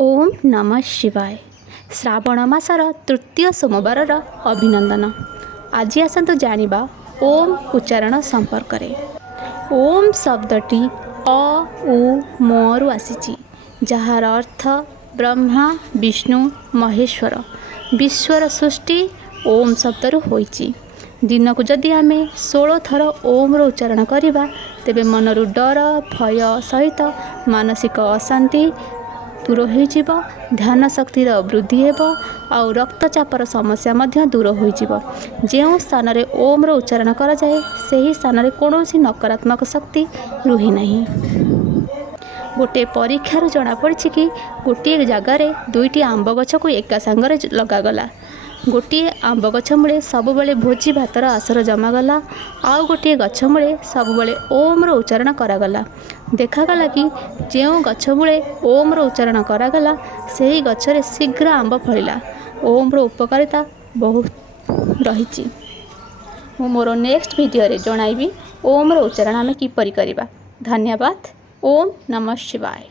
ओम नमः शिवाय। श्रावण मासर तृतीय सोमवार अभिनंदन। आज आसतु जानिबा ओम उच्चारण संपर्क रे। ओम शब्दटी अ उ मरु आसीची, जार अर्थ ब्रह्मा विष्णु महेश्वर विश्वर सृष्टि ओम शब्दरु होईची। दिन को जदि आम 16 थर ओम रो उच्चारण करिबा तेबे मनरु डर भय सहित मानसिक अशांति दूर होइजिब, ध्यान शक्तिर वृद्धि हेब आउ रक्तचापर समस्या मध्य दूर होइजिब। जो स्थान रे ओम रो उच्चारण करा जाए सही स्थान रे कौनसी नकारात्मक शक्ति रुहि नहीं। गोटे परीक्षार जना पड़ी कि गोटे जगार दुईटी आंब गछ को एका सांगरे लगागला। गोटे आंब गछ मूले सबुबले भोजी भातर आसर जमागला, आउ गोटे गछ मूले सबुबले ओम रो उच्चारण करागला। देखागला कि जो गछ मूले ओम रो उच्चारण करागला सही गछरे शीघ्र आंब फलिला। ओम रो उपकारिता बहुत रही। मोर नेक्स्ट वीडियो रे जणाइबी ओम रो उच्चारण आमे किपरि करिबा। धन्यवाद। ओम नमः शिवाय।